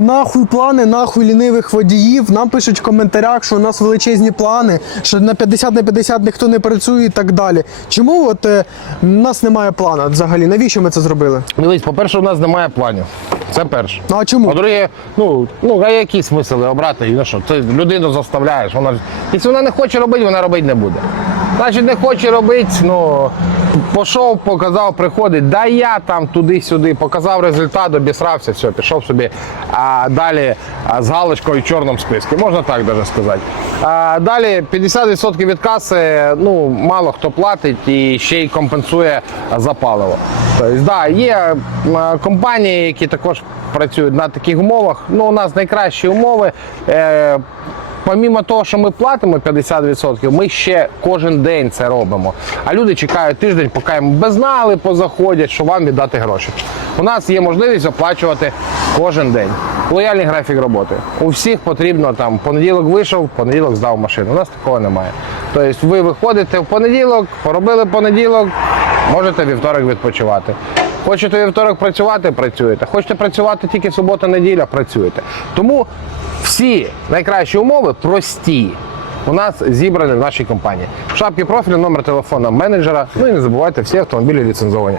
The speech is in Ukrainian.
Нахуй плани, нахуй лінивих водіїв. Нам пишуть в коментарях, що у нас величезні плани, що на 50 на 50 ніхто не працює і так далі. Чому от е, у нас немає плану взагалі? Навіщо ми це зробили? Дивись, по-перше, у нас немає планів. Це перше. Ну а чому? По-друге, ну, ну а який смисл обрати її? Ну що, ти людину заставляєш. Вона ж, якщо вона не хоче робити, вона робити не буде. Значить, не хоче робити, ну пішов, показав, приходить, да я там туди-сюди, показав результат, обісрався, все, пішов собі. А далі а, з галочкою в чорному списку. Можна так даже сказати. А, далі 50% від каси, ну, мало хто платить і ще й компенсує за паливо. Тобто, да, є компанії, які також працюють на таких умовах. Ну, у нас найкращі умови. Е, Помімо того, що ми платимо 50%, ми ще кожен день це робимо. А люди чекають тиждень, поки їм безнали позаходять, що вам віддати гроші. У нас є можливість оплачувати кожен день. Лояльний графік роботи. У всіх потрібно там понеділок вийшов, понеділок здав машину. У нас такого немає. Тобто ви виходите в понеділок, поробили понеділок, можете вівторок відпочивати. Хочете вівторок працювати, працюєте. Хочете працювати тільки субота, неділя, працюєте. Тому всі найкращі умови прості. У нас зібрані в нашій компанії. В шапці профілю, номер телефона менеджера. Ну і не забувайте, всі автомобілі ліцензовані.